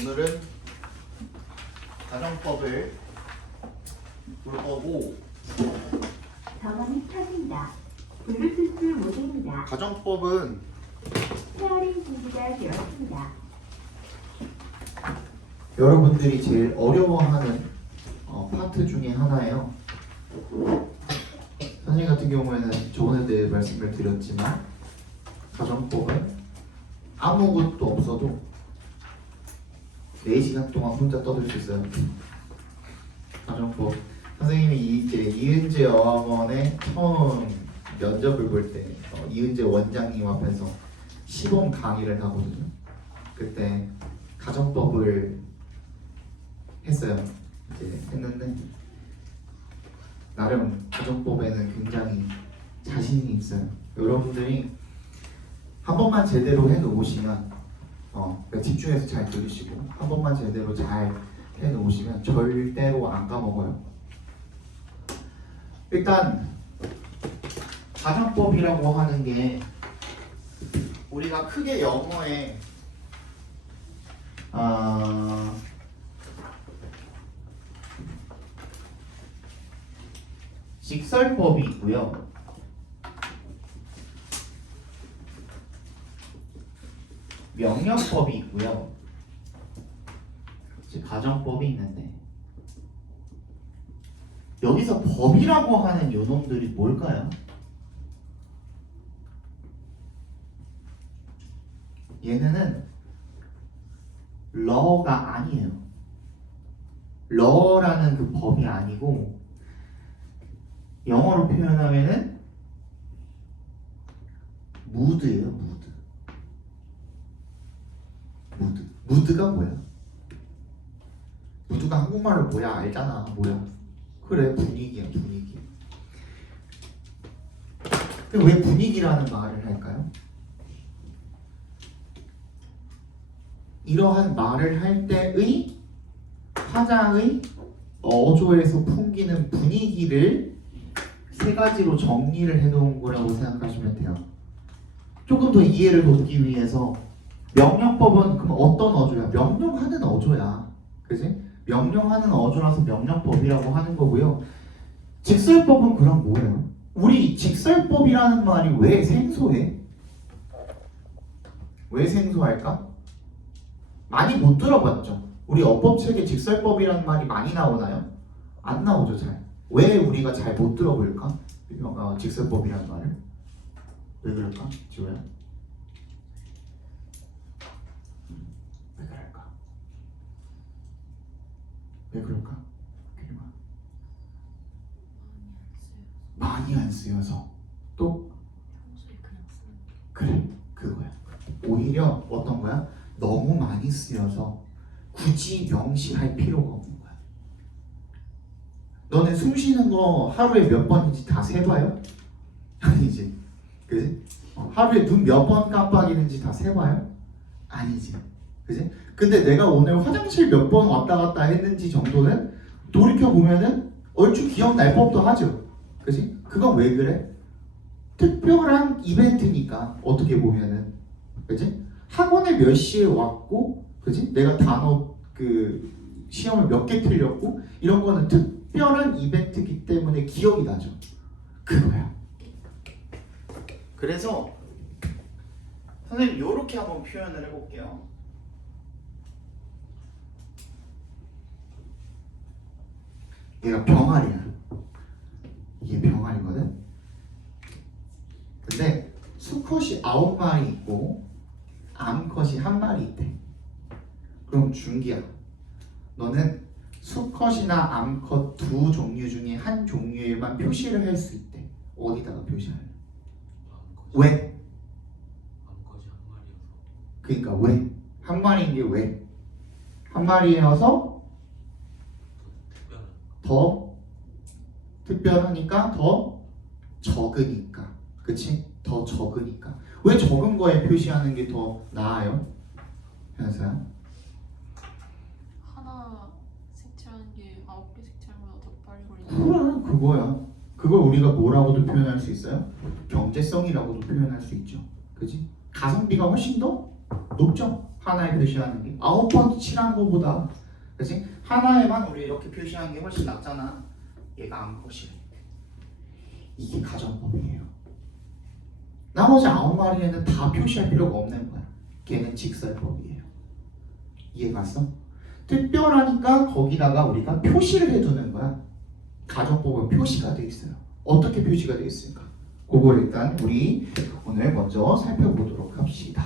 오늘은 가정법을 볼 거고 전원이 켜진다. 블루투스 모드입니다. 가정법은 페어링 준비가 되었습니다. 여러분들이 제일 어려워하는 파트 중에 하나예요. 선생님 같은 경우에는 저번에도 말씀을 드렸지만 가정법은 아무것도 없어도 4시간 동안 혼자 떠들 수 있어요. 가정법. 선생님이 이제 이은재 어학원에 처음 면접을 볼 때 이은재 원장님 앞에서 시범 강의를 하거든요. 그때 가정법을 했어요. 이제 했는데 나름 가정법에는 굉장히 자신이 있어요. 여러분들이 한 번만 제대로 해놓으시면 그러니까 집중해서 잘 들으시고 한 번만 제대로 잘 해놓으시면 절대로 안 까먹어요. 일단 가정법이라고 하는 게 우리가 크게 영어에 직설법이 있고요. 명령법이 있고요. 가정법이 있는데 여기서 법이라고 하는 요놈들이 뭘까요? 얘네는 law가 아니에요. law라는 그 법이 아니고 영어로 표현하면은 mood예요. 무드가 뭐야? 무드가 한국말로 뭐야? 알잖아. 뭐야? 그래, 분위기야, 분위기. 왜 분위기라는 말을 할까요? 이러한 말을 할 때의 화자의 어조에서 풍기는 분위기를 세 가지로 정리를 해놓은 거라고 생각하시면 돼요. 조금 더 이해를 돕기 위해서 명령법은 그럼 어떤 어조야? 명령하는 어조야. 그지? 명령하는 어조라서 명령법이라고 하는 거고요. 직설법은 그럼 뭐예요? 우리 직설법이라는 말이 왜 생소해? 왜 생소할까? 많이 못 들어봤죠? 우리 어법책에 직설법이라는 말이 많이 나오나요? 안 나오죠, 잘. 왜 우리가 잘 못 들어볼까? 직설법이라는 말을? 왜 그럴까? 지호야? 왜 그럴까? 왜 그럴까? 많이 안 쓰여서. 또? 그래, 그거야. 오히려 어떤 거야? 너무 많이 쓰여서 굳이 명시할 필요가 없는 거야. 너네 숨 쉬는 거 하루에 몇 번인지 다 세봐요? 아니지. 그지? 하루에 눈 몇 번 깜빡이는지 다 세봐요? 아니지. 그지? 근데 내가 오늘 화장실 몇 번 왔다 갔다 했는지 정도는 돌이켜보면은 얼추 기억날 법도 하죠. 그지? 그건 왜 그래? 특별한 이벤트니까 어떻게 보면은. 그지? 학원에 몇 시에 왔고, 그지? 내가 단어 그 시험을 몇 개 틀렸고 이런 거는 특별한 이벤트이기 때문에 기억이 나죠. 그거야. 그래서 선생님 이렇게 한번 표현을 해볼게요. 얘가 병아리야. 이게 병아리거든. 근데 수컷이 9마리 있고 암컷이 1마리 있대. 그럼 준기야, 너는 수컷이나 암컷 두 종류 중에 한 종류에만 표시를 할 수 있대. 어디다가 표시할래? 왜? 암컷이 한 마리여서. 그러니까 왜? 1마리인 게 왜? 1마리여서 더 특별하니까 더 적으니까. 그치? 더 적으니까. 왜 적은 거에 표시하는 게 더 나아요? 현서야? 하나 색칠하는 게 9개 색칠보다 더 빨리 걸리는. 그래, 그거야. 그걸 우리가 뭐라고도 표현할 수 있어요? 경제성이라고도 표현할 수 있죠. 그지? 가성비가 훨씬 더 높죠. 하나에 표시하는 게 9번 칠하는 거보다, 그치? 하나에만 우리 이렇게 표시하는 게 훨씬 낫잖아. 얘가 암컷이래. 이게 가정법이에요. 나머지 9마리에는 다 표시할 필요가 없는 거야. 걔는 직설법이에요. 이해 갔어? 특별하니까 거기다가 우리가 표시를 해두는 거야. 가정법은 표시가 돼 있어요. 어떻게 표시가 돼 있을까? 그걸 일단 우리 오늘 먼저 살펴보도록 합시다.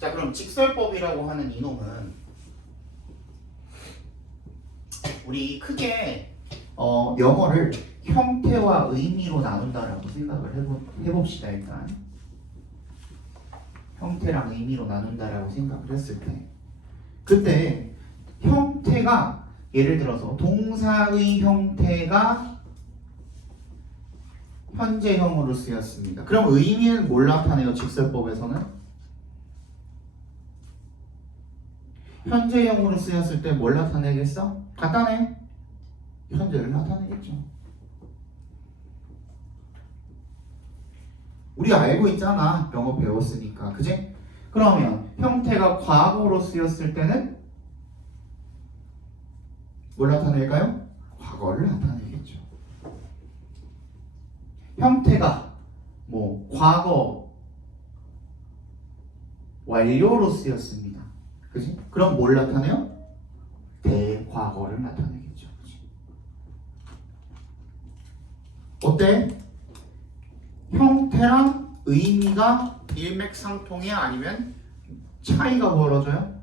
자, 그럼 직설법이라고 하는 이놈은 우리 크게 영어를 형태와 의미로 나눈다라고 생각을 해봅시다. 일단 형태랑 의미로 나눈다라고 생각을 했을 때, 그때 형태가 예를 들어서 동사의 형태가 현재형으로 쓰였습니다. 그럼 의미는 뭘 나타내요? 직설법에서는 현재형으로 쓰였을 때 뭘 나타내겠어? 간단해. 현재를 나타내겠죠. 우리 알고 있잖아. 영어 배웠으니까. 그지? 그러면 형태가 과거로 쓰였을 때는 뭘 나타낼까요? 과거를 나타내겠죠. 형태가 뭐 과거 완료로 쓰였습니다. 그지? 그럼 뭘 나타내요? 대과거를 나타내겠죠. 그치? 어때? 형태랑 의미가 일맥상통해? 아니면 차이가 벌어져요?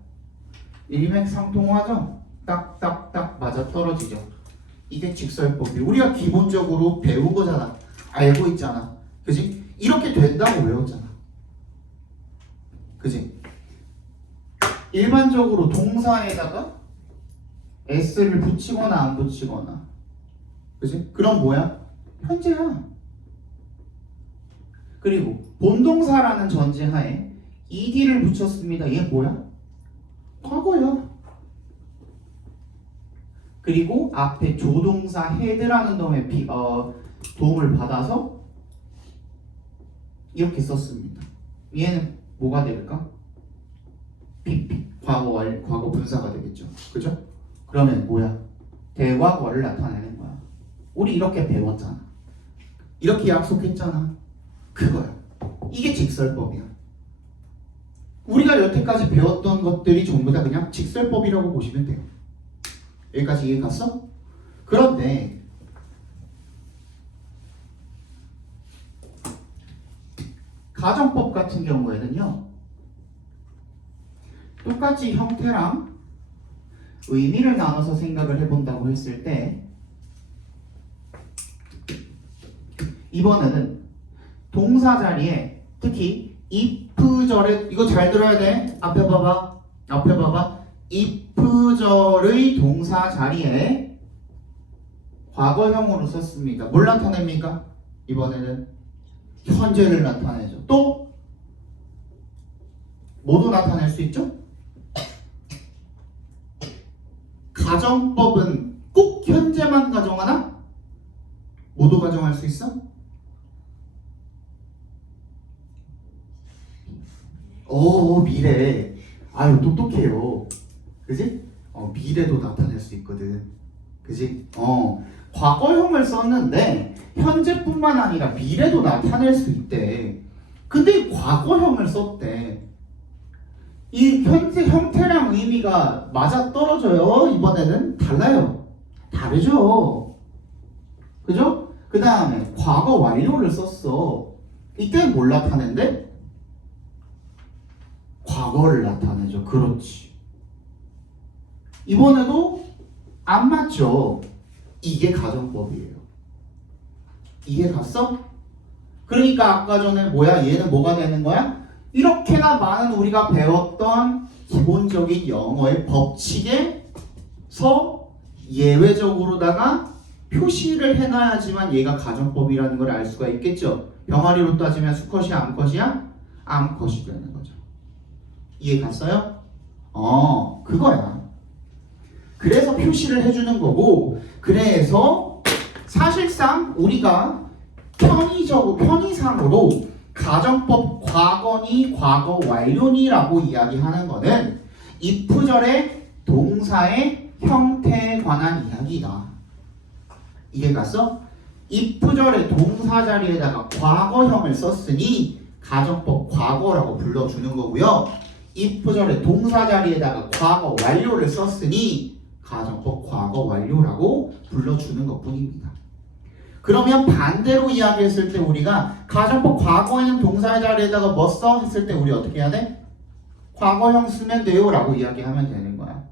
일맥상통하죠? 딱딱딱 맞아떨어지죠. 이게 직설법이 우리가 기본적으로 배우고잖아. 알고 있잖아. 그지? 이렇게 된다고 외웠잖아. 그지? 일반적으로 동사에다가 s를 붙이거나 안 붙이거나, 그지? 그럼 뭐야? 현재야. 그리고 본동사라는 전제하에 ed를 붙였습니다. 얘 뭐야? 과거야. 그리고 앞에 조동사 head라는 놈의 도움을 받아서 이렇게 썼습니다. 얘는 뭐가 될까? PP, 과거 분사가 되겠죠. 그죠? 그러면 뭐야? 대과거를 나타내는 거야. 우리 이렇게 배웠잖아. 이렇게 약속했잖아. 그거야. 이게 직설법이야. 우리가 여태까지 배웠던 것들이 전부 다 그냥 직설법이라고 보시면 돼요. 여기까지 이해 갔어? 그런데 가정법 같은 경우에는요, 똑같이 형태랑 의미를 나눠서 생각을 해본다고 했을 때, 이번에는 동사 자리에 특히 if절에, 이거 잘 들어야 돼. 앞에 봐봐. if절의 동사 자리에 과거형으로 썼습니다. 뭘 나타냅니까? 이번에는 현재를 나타내죠. 또 뭐도 나타낼 수 있죠? 가정법은 꼭 현재만 가정하나? 뭐도 가정할 수 있어? 미래. 아유, 똑똑해요. 그지? 미래도 나타낼 수 있거든. 그지? 과거형을 썼는데 현재뿐만 아니라 미래도 나타낼 수 있대. 근데 과거형을 썼대. 이 현재 형태랑 의미가 맞아떨어져요. 이번에는 달라요. 다르죠. 그죠? 그 다음에 과거 완료를 썼어. 이때는 뭘 나타낸대? 과거를 나타내죠. 그렇지. 이번에도 안 맞죠. 이게 가정법이에요. 이해 갔어? 그러니까 아까 전에 뭐야? 얘는 뭐가 되는 거야? 이렇게나 많은 우리가 배웠던 기본적인 영어의 법칙에서 예외적으로다가 표시를 해놔야지만 얘가 가정법이라는 걸 알 수가 있겠죠. 병아리로 따지면 수컷이야? 암컷이야? 암컷이 되는 거죠. 이해 갔어요? 그거야. 그래서 표시를 해주는 거고 그래서 사실상 우리가 편의상으로 가정법 과거니 과거 완료니라고 이야기하는 거는 if절의 동사의 형태에 관한 이야기다. 이해 갔어? if절의 동사 자리에다가 과거형을 썼으니 가정법 과거라고 불러주는 거고요. if절의 동사 자리에다가 과거 완료를 썼으니 가정법 과거 완료라고 불러주는 것뿐입니다. 그러면 반대로 이야기했을 때 우리가 가정법 과거에는 동사 자리에다가 뭐 써? 했을 때 우리 어떻게 해야 돼? 과거형 쓰면 돼요 라고 이야기하면 되는 거야.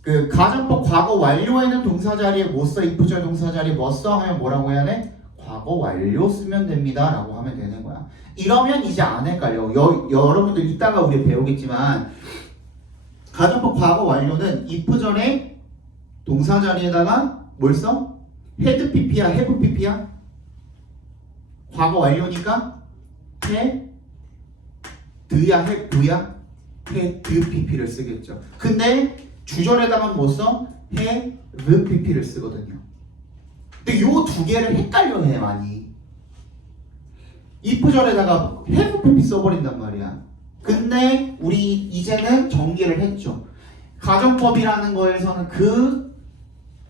그 가정법 과거 완료에는 동사 자리에 뭐 써? if절 동사 자리에 뭐 써? 하면 뭐라고 해야 돼? 과거 완료 쓰면 됩니다 라고 하면 되는 거야. 이러면 이제 안 헷갈려. 여러분들 이따가 우리 배우겠지만 가정법 과거 완료는 if절의 동사 자리에다가 뭘 써? 헤드 PP야 have PP야? 과거 완료니까 해 드야 해부야 헤드 PP를 쓰겠죠. 근데 주절에다가 뭐 써? have PP를 쓰거든요. 근데 요 두 개를 헷갈려 해 많이. if절에다가 have PP 써버린단 말이야. 근데 우리 이제는 정리를 했죠. 가정법이라는 거에서는 그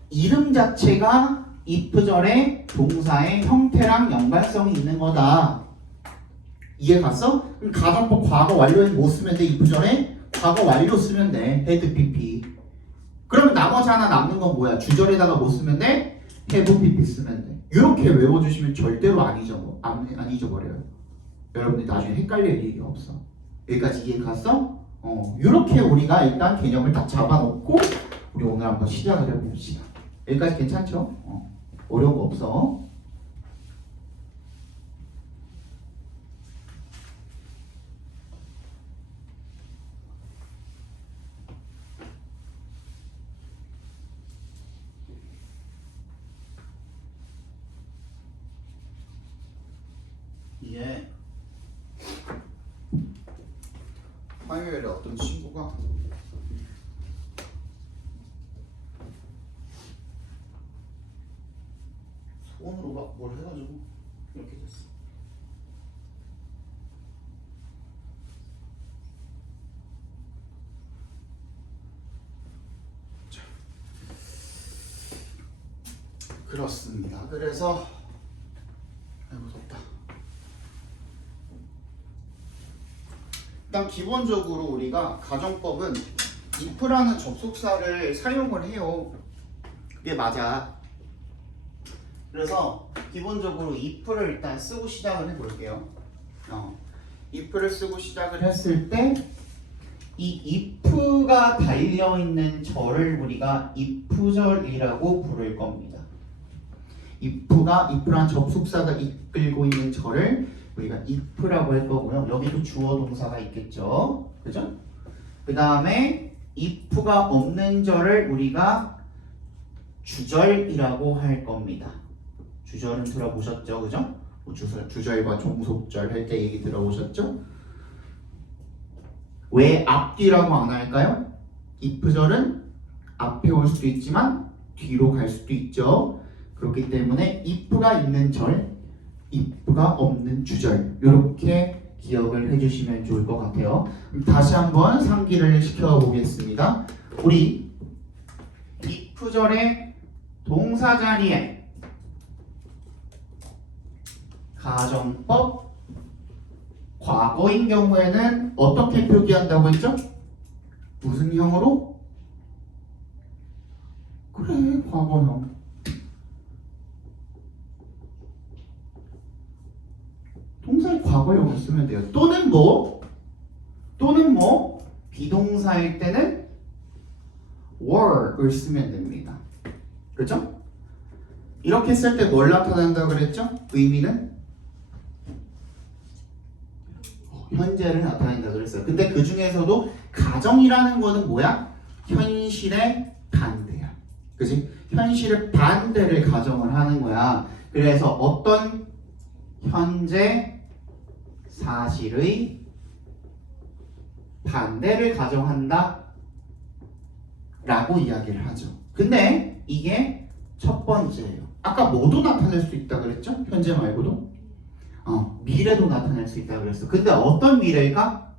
이름 자체가 if절의 동사의 형태랑 연관성이 있는 거다. 이해 갔어? 그럼 가정법 과거 완료에는 뭐 쓰면 돼? if절에 과거 완료 쓰면 돼. had pp. 그러면 나머지 하나 남는 건 뭐야? 주절에다가 뭐 쓰면 돼? have pp 쓰면 돼. 이렇게 외워주시면 절대로 안 잊어버려요. 여러분들 나중에 헷갈릴 일이 없어. 여기까지 이해 갔어? 이렇게 우리가 일단 개념을 딱 잡아놓고 우리 오늘 한번 시작을 해봅시다. 여기까지 괜찮죠? 어려운 거 없어. 예. 화요일에 어떤 친구가 손으로 막 뭘 해가지고 이렇게 됐어. 자, 그렇습니다. 그래서 아이고 덥다. 일단 기본적으로 우리가 가정법은 if라는 접속사를 사용을 해요. 그게 맞아. 그래서 기본적으로 if를 일단 쓰고 시작을 해볼게요. if를 쓰고 시작을 했을 때 이 if가 달려있는 절을 우리가 if절이라고 부를 겁니다. if라는 접속사가 이끌고 있는 절을 우리가 if라고 할 거고요. 여기도 주어 동사가 있겠죠. 그죠? 그 다음에 if가 없는 절을 우리가 주절이라고 할 겁니다. 주절은 들어보셨죠? 그죠? 주절과 종속절 할 때 얘기 들어보셨죠? 왜 앞뒤라고 안 할까요? if절은 앞에 올 수도 있지만 뒤로 갈 수도 있죠. 그렇기 때문에 if가 있는 절, if가 없는 주절 이렇게 기억을 해주시면 좋을 것 같아요. 다시 한번 상기를 시켜보겠습니다. 우리 if절의 동사 자리에 가정법 과거인 경우에는 어떻게 표기한다고 했죠? 무슨 형으로? 그래, 과거형. 동사의 과거형을 쓰면 돼요. 또는 비동사일 때는 were을 쓰면 됩니다. 그렇죠? 이렇게 쓸 때 뭘 나타난다고 그랬죠? 의미는 현재를 나타낸다고 그랬어요. 근데 그 중에서도 가정이라는 거는 뭐야? 현실의 반대야. 그치? 현실의 반대를 가정을 하는 거야. 그래서 어떤 현재 사실의 반대를 가정한다 라고 이야기를 하죠. 근데 이게 첫 번째예요. 아까 뭐도 나타낼 수 있다 그랬죠? 현재 말고도 미래도 나타낼 수 있다 그랬어. 근데 어떤 미래일까?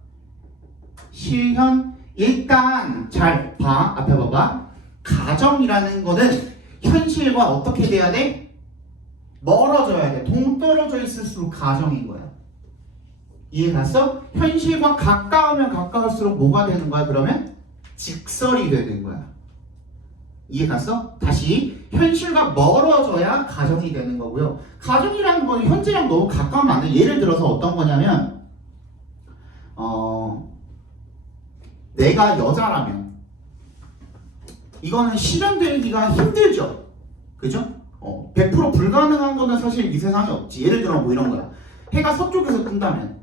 실현. 일단 잘 봐. 앞에 봐봐. 가정이라는 거는 현실과 어떻게 돼야 돼? 멀어져야 돼. 동떨어져 있을수록 가정인 거야. 이해 갔어? 현실과 가까우면 가까울수록 뭐가 되는 거야? 그러면 직설이 되는 거야. 이해 갔어? 다시 현실과 멀어져야 가정이 되는 거고요. 가정이라는 건 현재랑 너무 가까우면 안 돼. 예를 들어서 어떤 거냐면 내가 여자라면 이거는 실현되기가 힘들죠. 그죠? 100% 불가능한 거는 사실 이 세상에 없지. 예를 들어 뭐 이런 거야. 해가 서쪽에서 뜬다면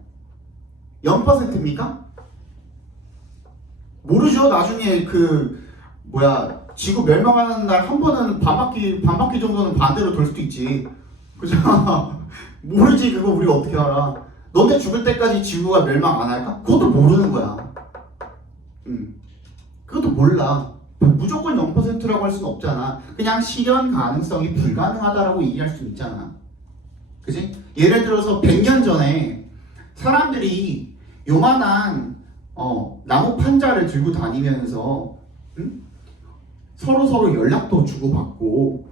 0%입니까? 모르죠. 나중에 지구 멸망하는 날 한 번은 반바퀴 정도는 반대로 돌 수도 있지. 그죠? 모르지. 그거 우리가 어떻게 알아? 너네 죽을 때까지 지구가 멸망 안 할까? 그것도 모르는 거야. 그것도 몰라. 무조건 0%라고 할 수는 없잖아. 그냥 실현 가능성이 불가능하다라고 얘기할 수 있잖아. 그지? 예를 들어서 100년 전에 사람들이 요만한 나무 판자를 들고 다니면서 서로 연락도 주고받고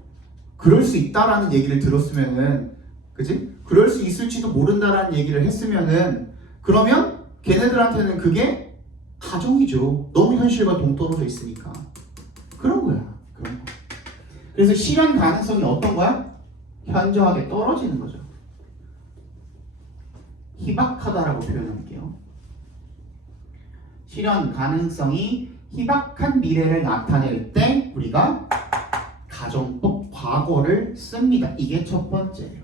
그럴 수 있다라는 얘기를 들었으면은, 그지? 그럴 수 있을지도 모른다라는 얘기를 했으면은, 그러면 걔네들한테는 그게 가정이죠. 너무 현실과 동떨어져 있으니까. 그런 거야. 그런 거. 그래서 실현 가능성이 어떤 거야? 현저하게 떨어지는 거죠. 희박하다라고 표현할게요. 실현 가능성이 희박한 미래를 나타낼 때 우리가 가정법 과거를 씁니다. 이게 첫 번째예요.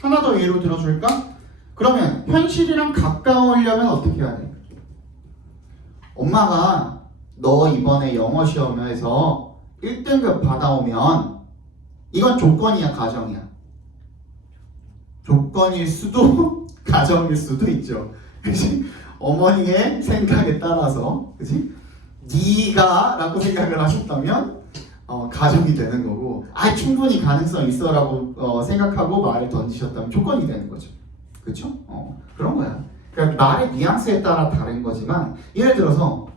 하나 더 예로 들어줄까? 그러면 현실이랑 가까우려면 어떻게 해야 돼? 엄마가 너 이번에 영어 시험에서 1등급 받아오면 이건 조건이야, 가정이야? 조건일 수도 가정일 수도 있죠. 그치? 어머니의 생각에 따라서, 그치? 네가 라고 생각을 하셨다면 가정이 되는 거고, 충분히 가능성 있어라고 생각하고 말을 던지셨다면 조건이 되는 거죠. 그렇죠? 그런 거야. 그러니까 말의 뉘앙스에 따라 다른 거지만, 예를 들어서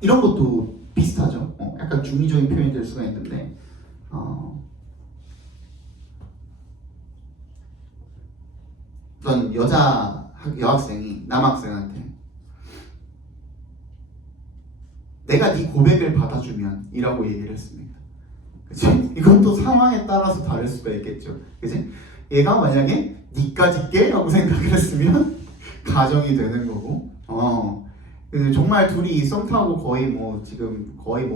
이런 것도 비슷하죠. 약간 중의적인 표현이 될 수가 있는데, 어떤 여학생이 남학생한테 내가 네 고백을 받아주면 이라고 얘기를 했습니다. 그치? 이것도 상황에 따라서 다를 수가 있겠죠. 그치? 얘가 만약에 니까짓게? 라고 생각을 했으면 가정이 되는 거고, 정말 둘이 썸 타고 지금 거의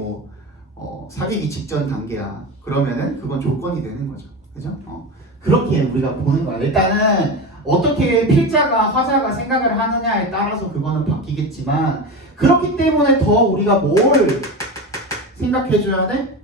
사귀기 직전 단계야. 그러면은 그건 조건이 되는 거죠. 그죠? 그렇게 우리가 보는 거야. 일단은 어떻게 필자가 화자가 생각을 하느냐에 따라서 그거는 바뀌겠지만, 그렇기 때문에 더 우리가 뭘 생각해줘야 돼?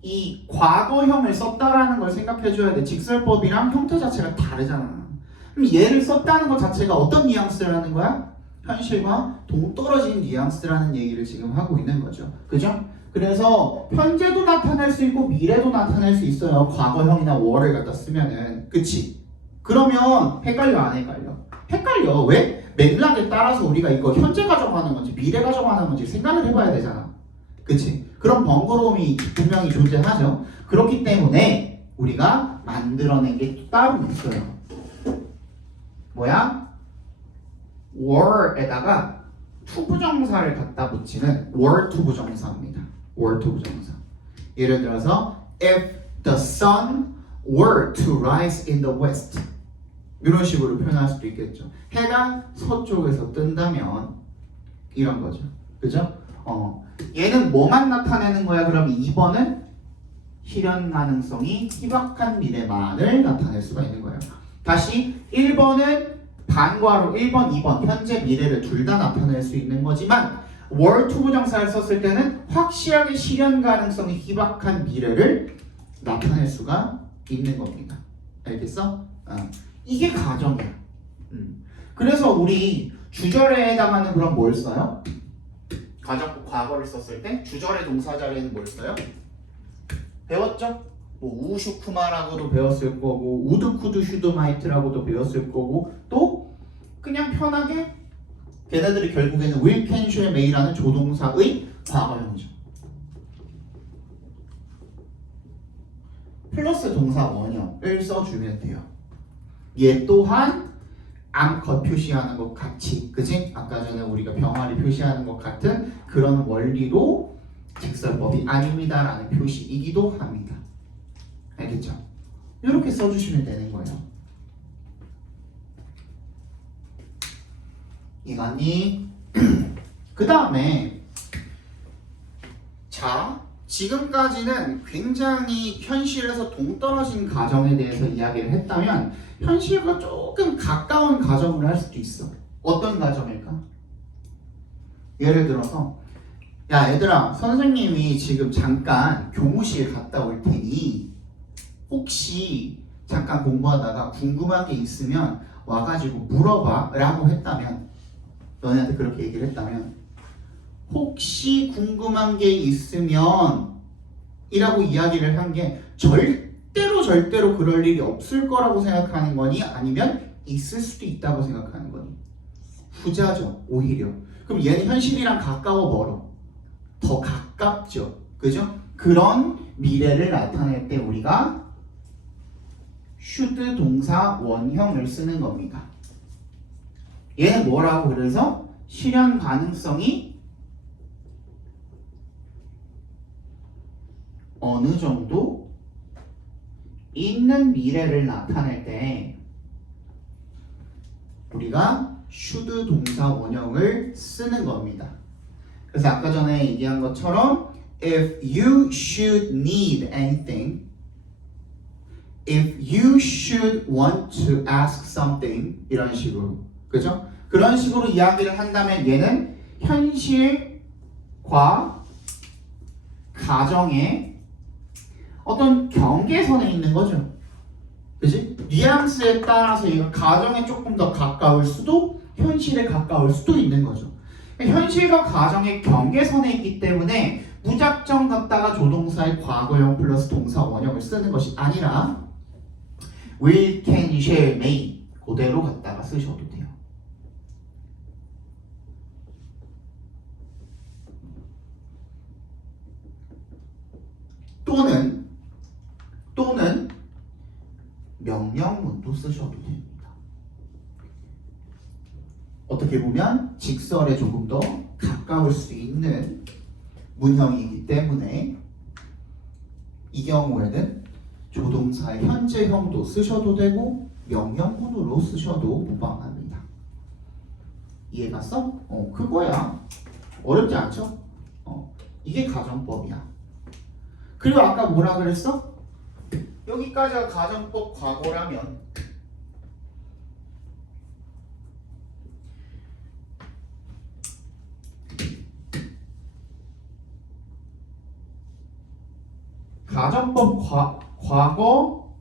이 과거형을 썼다라는 걸 생각해줘야 돼. 직설법이랑 형태 자체가 다르잖아. 그럼 얘를 썼다는 것 자체가 어떤 뉘앙스를 하는 거야? 현실과 동떨어진 뉘앙스라는 얘기를 지금 하고 있는 거죠. 그죠? 그래서 현재도 나타낼 수 있고 미래도 나타낼 수 있어요. 과거형이나 were 갖다 쓰면은. 그치? 그러면 헷갈려 안 헷갈려? 헷갈려. 왜? 맥락에 따라서 우리가 이거 현재 가정하는 건지 미래 가정하는 건지 생각을 해봐야 되잖아. 그치? 그런 번거로움이 분명히 존재하죠. 그렇기 때문에 우리가 만들어낸 게 또 따로 있어요. 뭐야? were에다가 투부정사를 갖다 붙이는 were 투부정사입니다. were 투부정사. 예를 들어서 if the sun were to rise in the west, 이런 식으로 표현할 수도 있겠죠. 해가 서쪽에서 뜬다면, 이런 거죠. 그죠? 얘는 뭐만 나타내는 거야? 그럼 2번은 실현 가능성이 희박한 미래만을 나타낼 수가 있는 거예요. 다시 1번은 반과로 1번, 2번 현재 미래를 둘 다 나타낼 수 있는 거지만, were 투부정사를 썼을 때는 확실하게 실현 가능성이 희박한 미래를 나타낼 수가 있는 겁니다. 알겠어? 이게 가정이야. 그래서 우리 주절에 해당하는 그럼 뭘 써요? 가정법 과거를 썼을 때 주절의 동사 자리에는 뭘 써요? 배웠죠? 뭐 우슈쿠마라고도 배웠을 거고 우드쿠드 슈드마이트라고도 배웠을 거고 또 그냥 편하게 걔네들이 결국에는 will, can, shall, may라는 조동사의 과거형이죠. 플러스 동사 원형을 써주면 돼요. 얘 또한 암컷 표시하는 것 같이, 그지? 아까 전에 우리가 병아리 표시하는 것 같은 그런 원리로 직설법이 아닙니다라는 표시이기도 합니다. 알겠죠? 이렇게 써주시면 되는 거예요. 이거니? 그 다음에 자, 지금까지는 굉장히 현실에서 동떨어진 가정에 대해서 이야기를 했다면 현실과 조금 가까운 가정을 할 수도 있어. 어떤 가정일까? 예를 들어서 야 얘들아, 선생님이 지금 잠깐 교무실 갔다 올 테니 혹시 잠깐 공부하다가 궁금한 게 있으면 와가지고 물어봐 라고 했다면, 너네한테 그렇게 얘기를 했다면 혹시 궁금한 게 있으면 이라고 이야기를 한 게 절대로 그럴 일이 없을 거라고 생각하는 거니 아니면 있을 수도 있다고 생각하는 거니? 후자죠. 오히려. 그럼 얘는 현실이랑 가까워 멀어? 더 가깝죠. 그죠? 그런 미래를 나타낼 때 우리가 should 동사 원형을 쓰는 겁니다. 얘는 뭐라고 그래서 실현 가능성이 어느 정도 있는 미래를 나타낼 때 우리가 should 동사 원형을 쓰는 겁니다. 그래서 아까 전에 얘기한 것처럼 if you should need anything, if you should want to ask something 이런 식으로, 그죠? 그런 식으로 이야기를 한다면 얘는 현실과 가정의 어떤 경계선에 있는 거죠. 그지? 뉘앙스에 따라서 이거 가정에 조금 더 가까울 수도 현실에 가까울 수도 있는 거죠. 현실과 가정의 경계선에 있기 때문에 무작정 갖다가 조동사의 과거형 플러스 동사 원형을 쓰는 것이 아니라 will, can, shall, may 그대로 갖다가 쓰셔도 돼요. 또는 명령문도 쓰셔도 됩니다. 어떻게 보면 직설에 조금 더 가까울 수 있는 문형이기 때문에 이 경우에는 조동사의 현재형도 쓰셔도 되고 명령문으로 쓰셔도 무방합니다. 이해갔어? 그거야. 어렵지 않죠? 이게 가정법이야. 그리고 아까 뭐라 그랬어? 여기까지가 가정법 과거라면 가정법 과거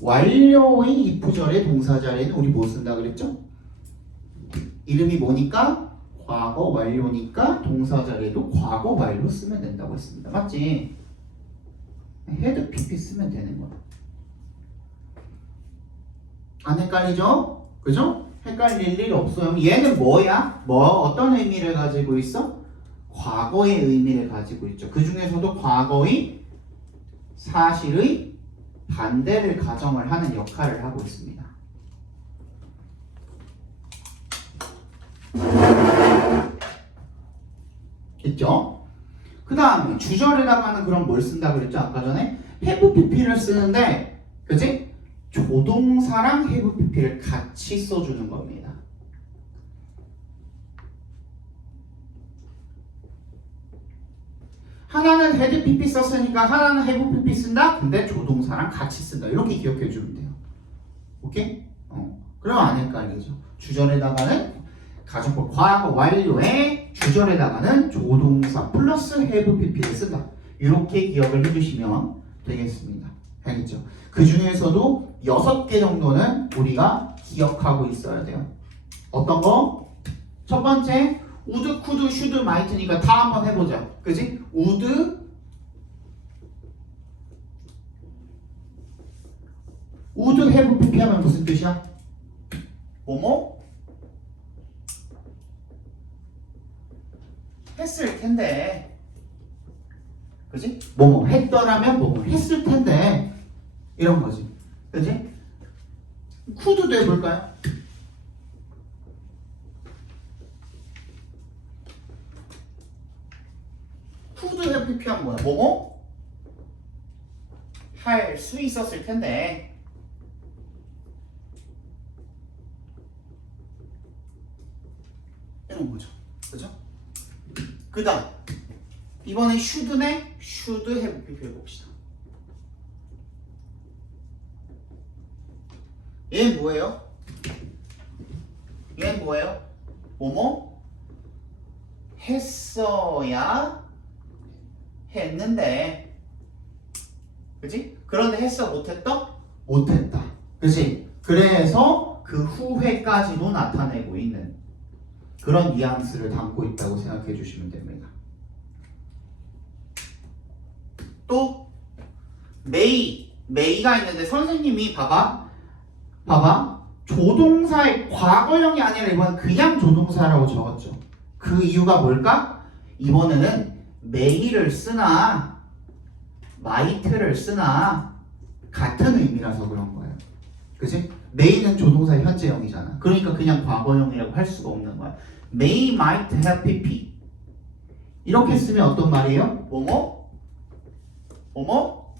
완료의 이프절의 동사 자리에는 우리 뭐 쓴다 그랬죠? 이름이 뭐니까? 과거 완료니까 동사 자리에도 과거 완료 쓰면 된다고 했습니다. 맞지? 헤드 PP 쓰면 되는 거야. 안 헷갈리죠? 그죠? 헷갈릴 일 없어요. 얘는 뭐야? 어떤 의미를 가지고 있어? 과거의 의미를 가지고 있죠. 그 중에서도 과거의 사실의 반대를 가정을 하는 역할을 하고 있습니다. 있죠? 그 다음에 주절에다가는 그럼 뭘 쓴다 그랬죠? 아까 전에 have pp를 쓰는데, 그지? 조동사랑 have pp를 같이 써주는 겁니다. 하나는 had pp 썼으니까 하나는 have pp 쓴다? 근데 조동사랑 같이 쓴다. 이렇게 기억해 주면 돼요. 오케이? 그럼 안 헷갈리죠. 주절에다가는 가정법 과거 완료에 주절에다가는 조동사 플러스 have pp를 쓴다. 이렇게 기억을 해주시면 되겠습니다. 알겠죠? 그 중에서도 6개 정도는 우리가 기억하고 있어야 돼요. 어떤 거? 첫 번째 would, could, should, might니까 다 한번 해보자. 그지? would have pp 하면 무슨 뜻이야? 뭐뭐? 했을 텐데. 그지? 뭐뭐 했더라면 뭐뭐 했을 텐데. 이런 거지. 그지? could도 해볼까요? could have pp 하면 뭐야? 뭐뭐? 할 수 있었을 텐데. 이런 거죠. 그죠? 그 다음 이번에 should네 should have pp 해봅시다. 얘는 뭐예요? 얘는 뭐예요? 뭐뭐? 했어야 했는데. 그지? 그런데 했어 못했다? 못했다. 그지? 그래서 그 후회까지도 나타내고 있는 그런 뉘앙스를 담고 있다고 생각해 주시면 됩니다. 또 may가 있는데 선생님이 봐봐 조동사의 과거형이 아니라 이번 그냥 조동사라고 적었죠. 그 이유가 뭘까? 이번에는 may를 쓰나 might를 쓰나 같은 의미라서 그런 거예요. 그치? may는 조동사의 현재형이잖아. 그러니까 그냥 과거형이라고 할 수가 없는 거야. may, might, have, pp 이렇게 쓰면 어떤 말이에요? 뭐뭐? 뭐뭐?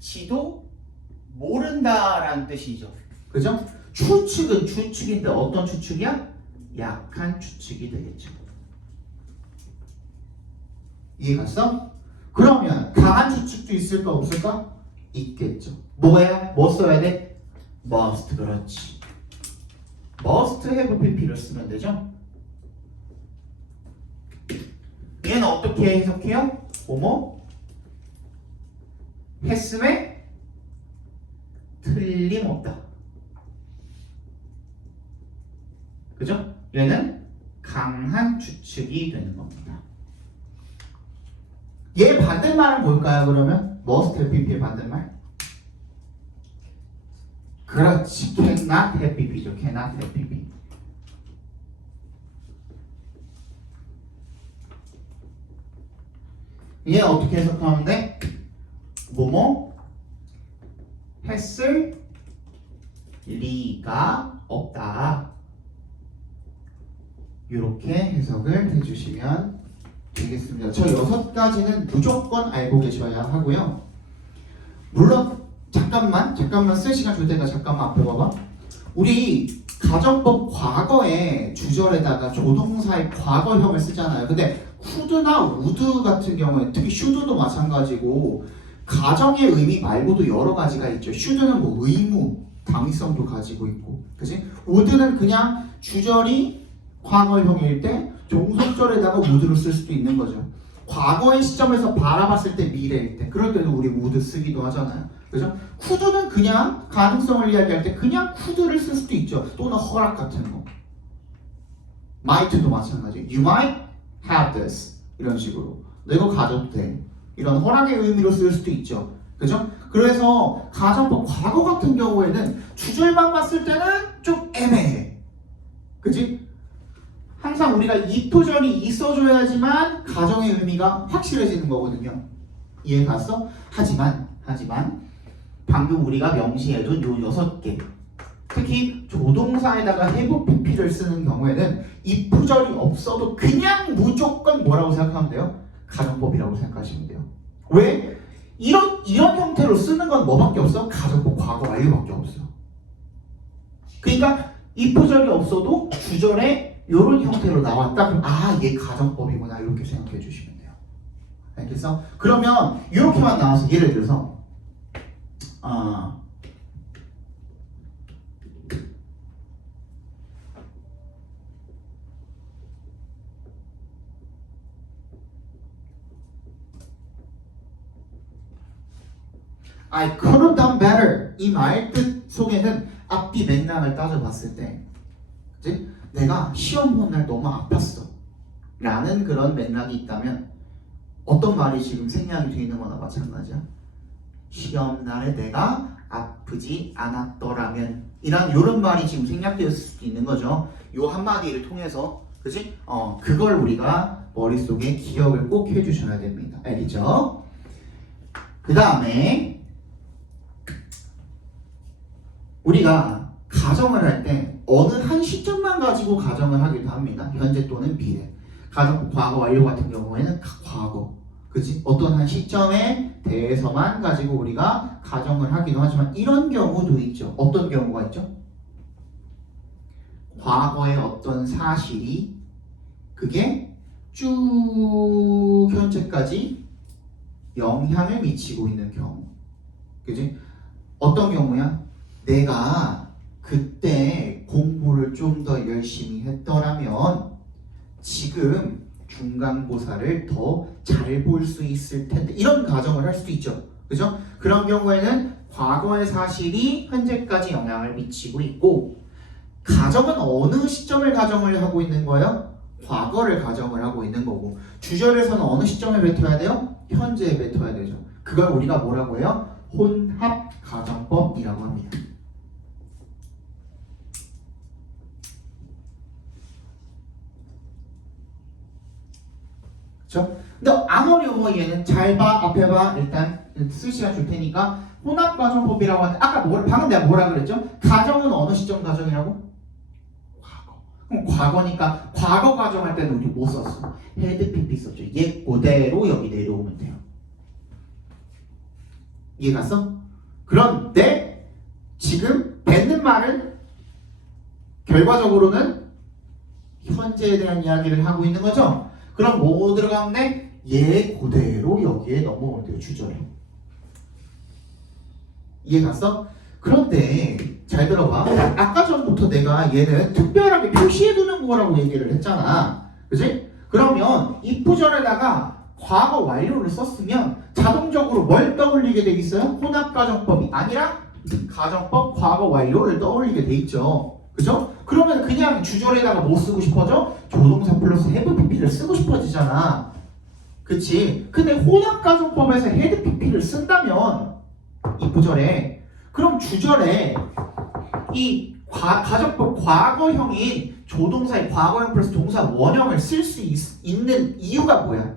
했을지도 모른다라는 뜻이죠. 그죠? 추측은 추측인데 어떤 추측이야? 약한 추측이 되겠죠. 이해 갔어? 그러면 강한 추측도 있을까 없을까? 있겠죠. 뭐야? 뭐 써야 돼? must. 그렇지. must have pp를 쓰면 되죠. 얘는 어떻게 해석해요? 뭐뭐? 했음에 틀림없다. 그죠? 얘는 강한 추측이 되는 겁니다. 얘 반대말은 뭘까요? 그러면 must have pp의 반대말? 그렇지. cannot have pp죠. cannot have pp. 얘 어떻게 해석하면 돼? 뭐뭐 했을 리가 없다. 이렇게 해석을 해주시면 되겠습니다. 저 6가지는 무조건 알고 계셔야 하고요. 물론 잠깐만 쓸 시간 줄 테니까 잠깐만 앞에 봐봐. 우리 가정법 과거에 주절에다가 조동사의 과거형을 쓰잖아요. 근데 could나 would 같은 경우에 특히 should도 마찬가지고 가정의 의미 말고도 여러 가지가 있죠. should는 뭐 의무, 당위성도 가지고 있고, 그치? would는 그냥 주절이 과거형일 때 종속절에다가 would를 쓸 수도 있는 거죠. 과거의 시점에서 바라봤을 때 미래일 때 그럴 때도 우리 would 쓰기도 하잖아요. 그죠? could는 그냥 가능성을 이야기할 때 그냥 could를 쓸 수도 있죠. 또는 허락 같은 거. might도 마찬가지. You might have this 이런 식으로 너 이거 가져도 돼. 이런 허락의 의미로 쓸 수도 있죠. 그죠? 그래서 가정법 과거 같은 경우에는 주절만 봤을 때는 좀 애매해. 그지? 항상 우리가 if절이 있어줘야지만 가정의 의미가 확실해지는 거거든요. 이해 갔어? 하지만 방금 우리가 명시해둔 요 6개 특히 조동사에다가 have pp를 쓰는 경우에는 if절이 없어도 그냥 무조건 뭐라고 생각하면 돼요? 가정법이라고 생각하시면 돼요. 왜? 이런 형태로 쓰는 건 뭐밖에 없어? 가정법 과거 완료밖에 없어. 그러니까 if절이 없어도 주절에 이런 형태로 나왔다. 그럼 얘 가정법이구나 이렇게 생각해 주시면 돼요. 알겠어? 그러면 이렇게만 나와서 예를 들어서 I could have done better 이 말 속에는 앞뒤 맥락을 따져봤을 때, 그치? 내가 시험 본 날 너무 아팠어 라는 그런 맥락이 있다면 어떤 말이 지금 생략이 되어 있는 거나 마찬가지야. 시험 날에 내가 아프지 않았더라면 이런 말이 지금 생략되었을 수도 있는 거죠. 요 한마디를 통해서, 그치? 그걸 우리가 머릿속에 기억을 꼭 해주셔야 됩니다. 알겠죠? 그 다음에 우리가 가정을 할 때 어느 한 시점만 가지고 가정을 하기도 합니다. 현재 또는 미래. 과거 완료 같은 경우에는 과거, 그치? 어떤 한 시점에 대해서만 가지고 우리가 가정을 하기도 하지만 이런 경우도 있죠. 어떤 경우가 있죠? 과거의 어떤 사실이 그게 쭉 현재까지 영향을 미치고 있는 경우, 그치? 어떤 경우야? 내가 그때 공부를 좀 더 열심히 했더라면 지금 중간고사를 더 잘 볼 수 있을 텐데, 이런 가정을 할 수도 있죠. 그죠? 그런 경우에는 과거의 사실이 현재까지 영향을 미치고 있고, 가정은 어느 시점을 가정을 하고 있는 거예요? 과거를 가정을 하고 있는 거고, 주절에서는 어느 시점에 뱉어야 돼요? 현재에 뱉어야 되죠. 그걸 우리가 뭐라고 해요? 혼합 가정법이라고 합니다. 그렇죠? 근데 안 어려워. 얘는 잘 봐, 앞에 봐. 일단 쓸 시간 줄 테니까 혼합 가정법이라고 하는데, 아까 방금 내가 뭐라 그랬죠? 가정은 어느 시점 가정이라고? 과거. 그럼 과거니까 과거 가정할 때는 우리 뭐 썼어? 헤드 PP 썼죠. 얘 그대로 여기 내려오면 돼요. 이해 갔어? 그런데 지금 뱉는 말은 결과적으로는 현재에 대한 이야기를 하고 있는 거죠. 그럼 뭐 들어가면 얘 그대로 여기에 넘어오면 돼요. 주절에. 이해 갔어? 그런데 잘 들어봐. 아까 전부터 내가 얘는 특별하게 표시해두는 거라고 얘기를 했잖아. 그지? 그러면 if절에다가 과거 완료를 썼으면 자동적으로 뭘 떠올리게 돼 있어요? 혼합가정법이 아니라 가정법 과거 완료를 떠올리게 돼 있죠. 그죠? 그러면 그냥 주절에다가 뭐 쓰고 싶어져? 조동사 플러스 have pp를 쓰고 싶어지잖아. 그치? 근데 혼합가정법에서 had pp를 쓴다면 if절에, 그럼 주절에 이 가정법 과거형인 조동사의 과거형 플러스 동사 원형을 쓸 수 있는 이유가 뭐야?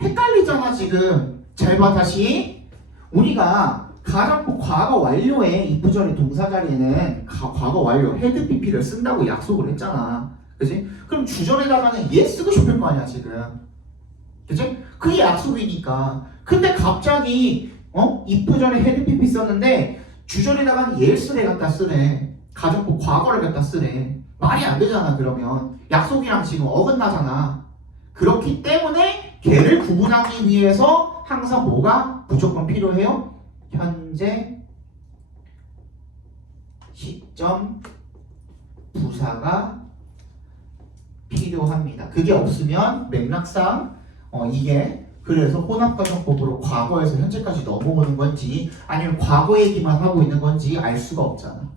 헷갈리잖아 지금. 잘 봐 다시. 우리가 가정법 과거 완료의 if절의 동사 자리에는 과거 완료 had pp를 쓴다고 약속을 했잖아. 그치? 그럼 주절에다가는 얘 쓰고 싶은 거 아니야 지금. 그치? 그게 약속이니까. 근데 갑자기 if절에 had pp 썼는데 주절에다가는 얘를 쓰래 갖다 쓰래. 가정법 과거를 갖다 쓰래. 말이 안 되잖아. 그러면 약속이랑 지금 어긋나잖아. 그렇기 때문에 걔를 구분하기 위해서 항상 뭐가 무조건 필요해요? 현재 시점 부사가 필요합니다. 그게 없으면 맥락상 이게 그래서 혼합가정법으로 과거에서 현재까지 넘어오는 건지 아니면 과거 얘기만 하고 있는 건지 알 수가 없잖아.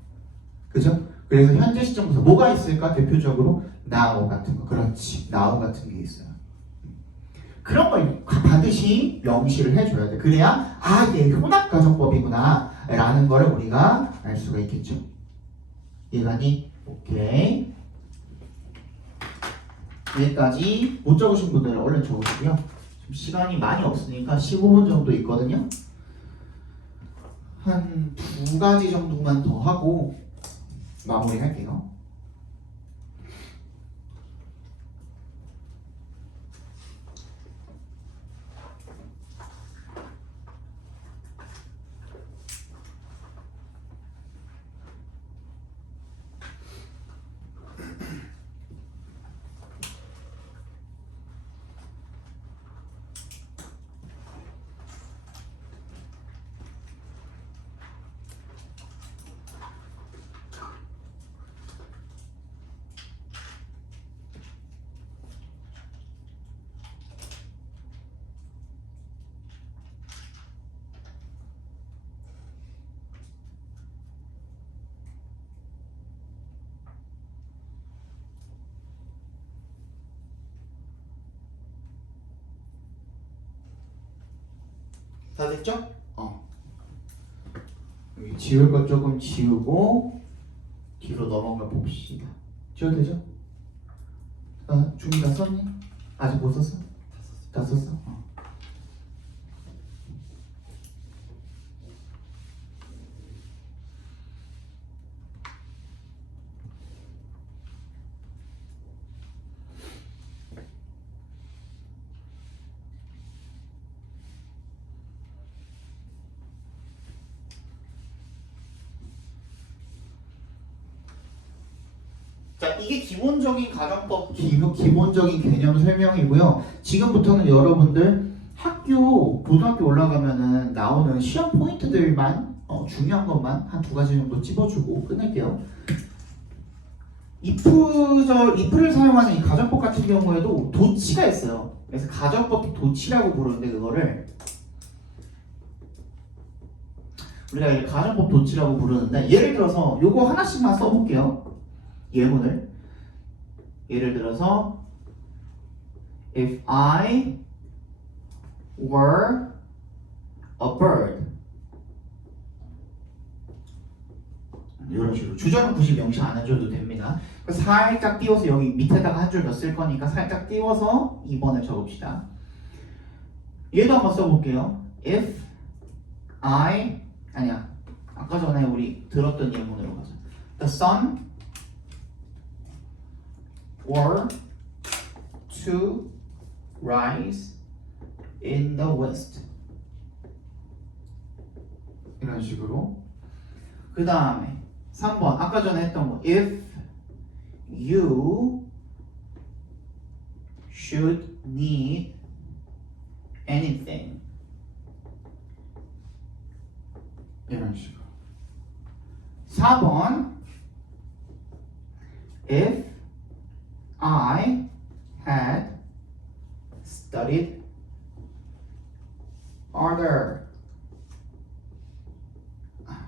그죠? 그래서 현재 시점부터 뭐가 있을까? 대표적으로 now 같은 거. 그렇지. now 같은 게 있어요. 그런 걸 반드시 명시를 해줘야 돼. 그래야 얘 혼합가정법이구나 라는 걸 우리가 알 수가 있겠죠. 이해가니? 오케이. 여기까지 못 적으신 분들은 얼른 적으시고요. 지금 시간이 많이 없으니까 15분 정도 있거든요. 한 2가지 정도만 더 하고 마무리 할게요. 다 됐죠? 여기 지울 것 조금 지우고 뒤로 넘어가 봅시다. 지워도 되죠? 준비 다 썼니? 아직 못 썼어? 다 썼어? 자, 이게 기본적인 가정법, 기본적인 개념 설명이고요. 지금부터는 여러분들 학교, 고등학교 올라가면은 나오는 시험 포인트들만 중요한 것만 한 두 가지 정도 찝어주고 끝낼게요. if를 사용하는 이 가정법 같은 경우에도 도치가 있어요. 그래서 가정법 도치라고 부르는데 그거를 우리가 이제 가정법 도치라고 부르는데 예를 들어서 요거 하나씩만 써볼게요. 예문을 예를 들어서 If I were a bird 이런 식으로 주절은 굳이 명시 안 해줘도 됩니다. 살짝 띄워서 여기 밑에다가 한 줄 더 쓸 거니까 살짝 띄워서 2번을 적읍시다. 얘도 한번 써볼게요. If I 아니야 아까 전에 우리 들었던 예문으로 가자. The sun were to rise in the west 이런 식으로 그 다음에 3번 아까 전에 했던 거 If you should need anything 이런 식으로 4번 If I had studied harder.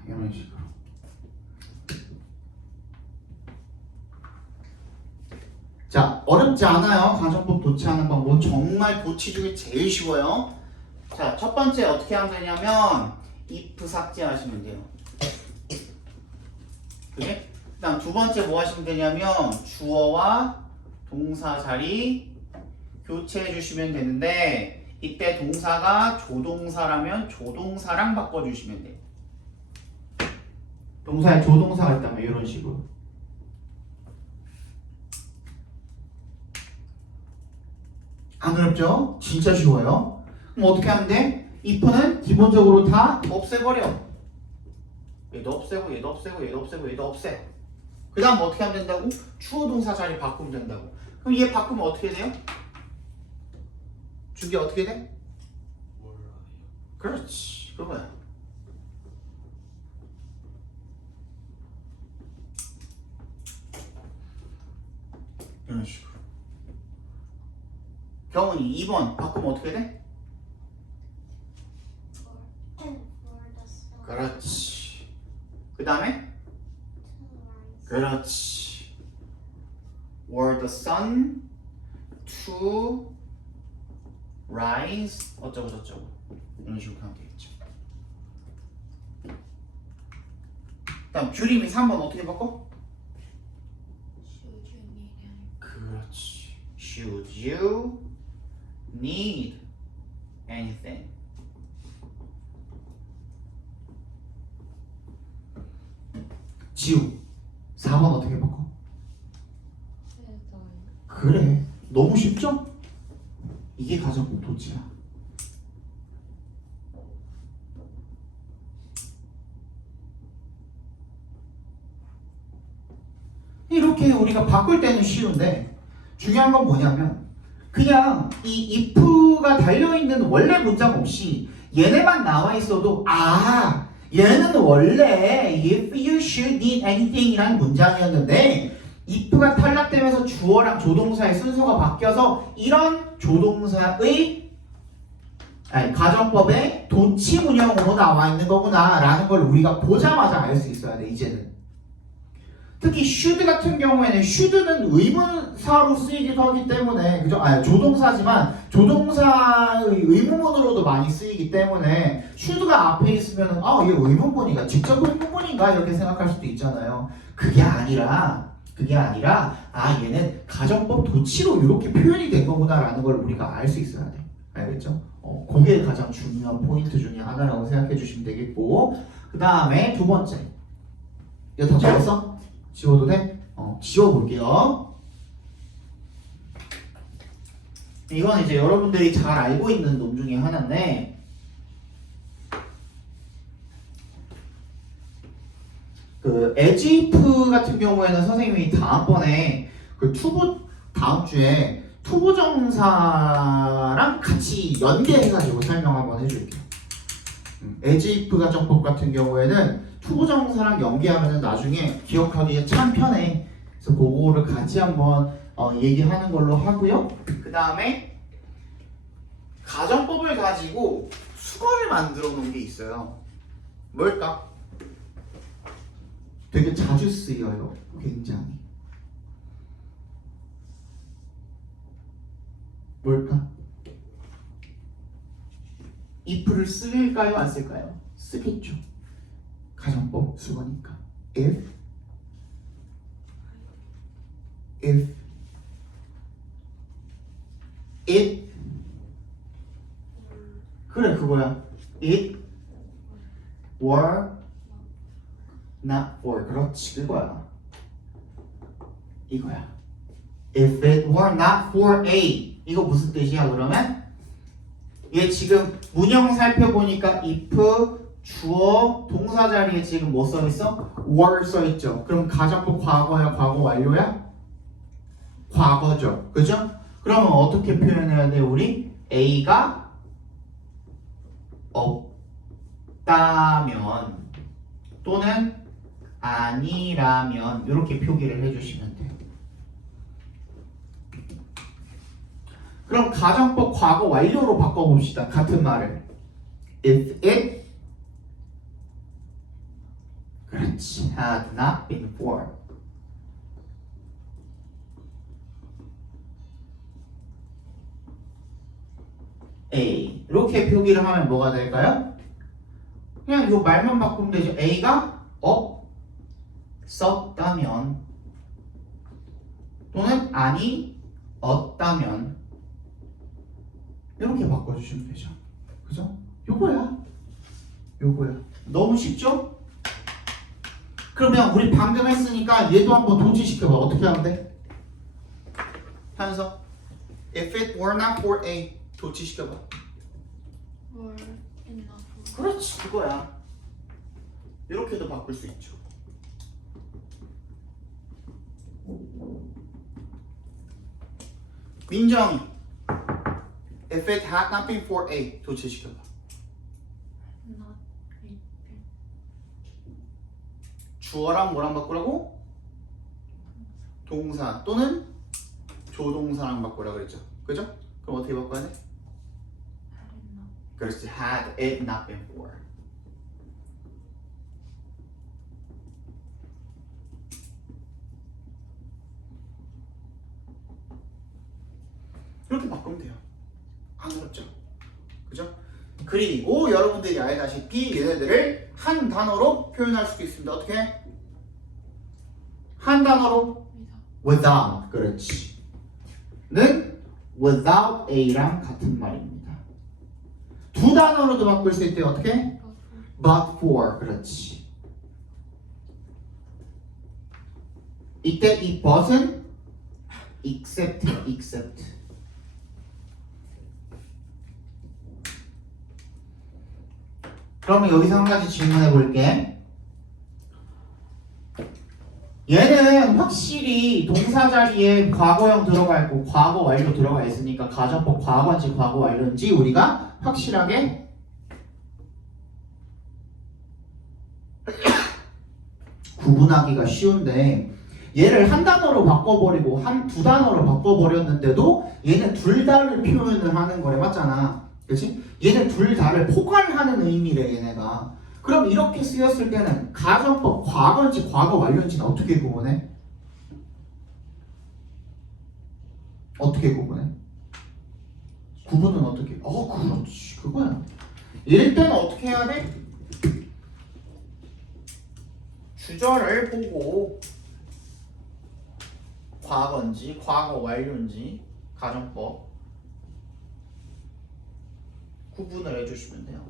이런 식으로. 자, 어렵지 않아요. 가정법 도치하는 방법은 정말 도치 중에 제일 쉬워요. 자, 첫 번째 어떻게 하면 되냐면 if 삭제하시면 돼요. 그게? 그다음 두 번째 뭐 하시면 되냐면 주어와 동사 자리 교체해 주시면 되는데 이때 동사가 조동사라면 조동사랑 바꿔주시면 돼요. 동사에 조동사가 있다면 이런 식으로. 안 어렵죠? 진짜 쉬워요. 그럼 어떻게 하면 돼? if는 기본적으로 다 없애버려. 얘도 없애고 얘도 없애고 얘도 없애고 얘도 없애. 그 다음 어떻게 하면 된다고? 주어 동사 자리 바꾸면 된다고. 그럼 얘 바꾸면 어떻게 돼요? 주기 어떻게 돼? 몰라요. 그렇지 그거야. 이런 식으로. 경훈이 2번 바꾸면 어떻게 돼? 그렇지. 그 다음에 그렇지. Were the sun to rise 어쩌고 저쩌고 이런 식으로 하면 되겠죠. 다음 규림이 3번 어떻게 바꿔? 그렇지. Should you need anything? 지우 4번 어떻게 바꿔? 그래 너무 쉽죠? 이게 가정법 도치야. 이렇게 우리가 바꿀 때는 쉬운데 중요한 건 뭐냐면 그냥 이 if가 달려있는 원래 문장 없이 얘네만 나와 있어도 아 얘는 원래 if you should need anything 이라는 문장이었는데 if가 탈락되면서 주어랑 조동사의 순서가 바뀌어서 이런 조동사의 가정법의 도치 문형으로 나와 있는 거구나 라는 걸 우리가 보자마자 알 수 있어야 돼 이제는. 특히 should 같은 경우에는 should는 의문사로 쓰이기도 하기 때문에 그죠? 조동사지만 조동사의 의문문으로도 많이 쓰이기 때문에 should가 앞에 있으면 얘 의문문인가 직접 의문문인가 이렇게 생각할 수도 있잖아요. 그게 아니라 얘는 가정법 도치로 이렇게 표현이 된 거구나라는 걸 우리가 알 수 있어야 돼. 알겠죠? 그게 가장 중요한 포인트 중에 하나라고 생각해 주시면 되겠고, 그 다음에 두 번째. 이거 다 적었어? 지워도 돼? 지워볼게요. 이건 이제 여러분들이 잘 알고 있는 놈 중에 하나인데, 그 as if 같은 경우에는 선생님이 다음번에 다음 주에 투부정사랑 같이 연계해가지고 설명 한번 해줄게요. as if 가정법 같은 경우에는 투부정사랑 연계하면 나중에 기억하기에 참 편해. 그래서 그거를 같이 한번 얘기하는 걸로 하고요. 그 다음에 가정법을 가지고 수거를 만들어 놓은 게 있어요. 뭘까? 되게 자주 쓰여요. 굉장히. 뭘까? if를 쓸까요? 안 쓸까요? 쓰겠죠. 가정법 수거니까. if it 그래 그거야. it were not for. 그렇지 그거야. 이거야. if it were not for A. 이거 무슨 뜻이야 그러면? 얘 지금 문형 살펴보니까 if 주어 동사 자리에 지금 뭐 써있어? were 써있죠. 그럼 가정법 과거야 과거 완료야? 과거죠. 그죠? 그러면 어떻게 표현해야 돼 우리? A가 없다면 또는 아니라면 이렇게 표기를 해주시면 돼요. 그럼 가정법 과거 완료로 바꿔봅시다. 같은 말을 if it 그렇지 had not been for A 이렇게 표기를 하면 뭐가 될까요? 그냥 이 말만 바꾸면 되죠. A가 없었다면 또는 아니었다면 이렇게 바꿔주시면 되죠. 그죠? 요거야. 너무 쉽죠? 그러면 우리 방금 했으니까 얘도 한번 도치시켜봐. 어떻게 하면 돼? 하면서 if it were not for A 도치시켜봐. were enough. 그렇지 그거야. 이렇게도 바꿀 수 있죠. 민정이 if it had not been for A 도치시켜봐. not been. 주어랑 뭐랑 바꾸라고? 동사 또는 조동사랑 바꾸라 그랬죠. 그죠? 그럼 어떻게 바꿔야 돼? had not. 그렇지. had it not been for. 이렇게 바꾸면 돼요. 안 어렵죠? 그죠? 그리고 여러분들이 알다시피 얘네들을 한 단어로 표현할 수도 있습니다. 어떻게? 한 단어로 without. 그렇지. 는 without A랑 같은 말입니다. 두 단어로도 바꿀 수 있대요. 어떻게? but for. 그렇지. 이때 이 but은 except. 그러면 여기서 한 가지 질문해 볼게. 얘는 확실히 동사 자리에 과거형 들어가 있고 과거 완료 들어가 있으니까 가정법 과거인지 과거 완료인지 우리가 확실하게 구분하기가 쉬운데 얘를 한 단어로 바꿔버리고 두 단어로 바꿔버렸는데도 얘는 둘 다를 표현을 하는 거래. 맞잖아. 그치? 얘는 둘 다를 포괄하는 의미래 얘네가. 그럼 이렇게 쓰였을 때는 가정법 과거인지 과거 완료인지는 어떻게 구분해? 어떻게 구분해? 구분은 어떻게? 그렇지 그거야. 이럴 때는 어떻게 해야 돼? 주절을 보고 과거인지 과거 완료인지 가정법 구분을 해주시면 돼요.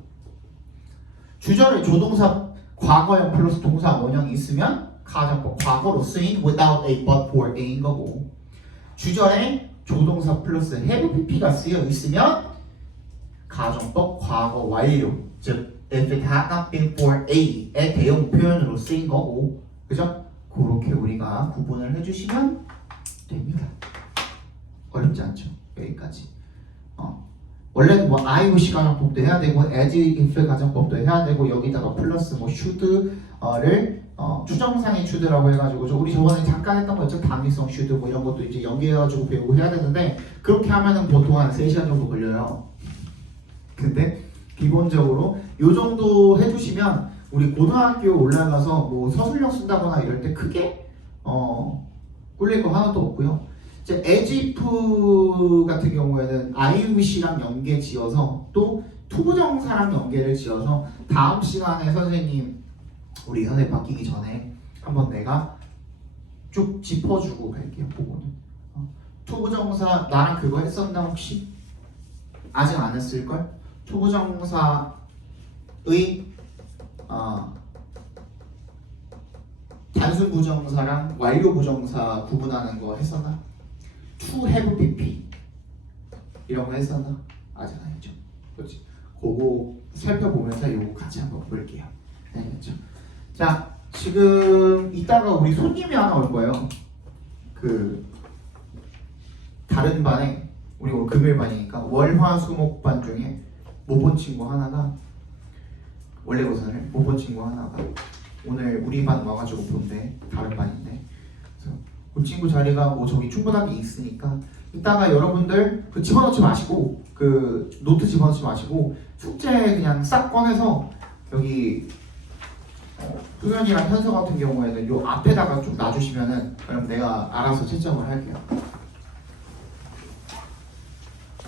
주절에 조동사 과거형 플러스 동사 원형이 있으면 가정법 과거로 쓰인 without a but for a인 거고, 주절에 조동사 플러스 have pp가 쓰여 있으면 가정법 과거 완료, 즉 if it had not been for a의 대용 표현으로 쓰인 거고, 그죠? 그렇게 우리가 구분을 해주시면 됩니다. 어렵지 않죠? 여기까지. 원래는 뭐 I wish 가정법도 해야 되고 as if 가정법도 해야 되고 여기다가 플러스 뭐 should를 추정상의 should라고 해가지고 우리 저번에 잠깐 했던 거 있죠? 당위성 should 뭐 이런 것도 이제 연계해가지고 배우고 해야 되는데 그렇게 하면은 보통 한 3시간 정도 걸려요. 근데 기본적으로 요 정도 해주시면 우리 고등학교 올라가서 뭐 서술형 쓴다거나 이럴 때 크게 꿀릴 거 하나도 없고요. 이제 as if 같은 경우에는 I wish랑 연계 지어서 또 투부정사랑 연계를 지어서 다음 시간에 선생님 우리 선생님 바뀌기 전에 한번 내가 쭉 짚어주고 갈게요. 그거는 투부정사 나랑 그거 했었나 혹시? 아직 안 했을걸? 투부정사의 단순 부정사랑 완료 부정사 구분하는 거 했었나? to have pp 이런 거 했었나? 아직 안 했죠. 그렇지. 그거 살펴보면서 이거 같이 한번 볼게요. 알겠죠? 자, 지금 이따가 우리 손님이 하나 올 거예요. 그 다른 반에 우리 오늘 금요일 반이니까 월화수목반 중에 못 본 친구 하나가 원래 고사를 못 본 친구 하나가 오늘 우리 반 와가지고 본대. 다른 반인데. 그래서 그 친구 자리가 뭐 저기 충분하게 있으니까 이따가 여러분들 그 집어넣지 마시고 그 노트 집어넣지 마시고 숙제 그냥 싹 꺼내서 여기 소연이랑 현서 같은 경우에는 요 앞에다가 좀 놔주시면은 그럼 내가 알아서 채점을 할게요.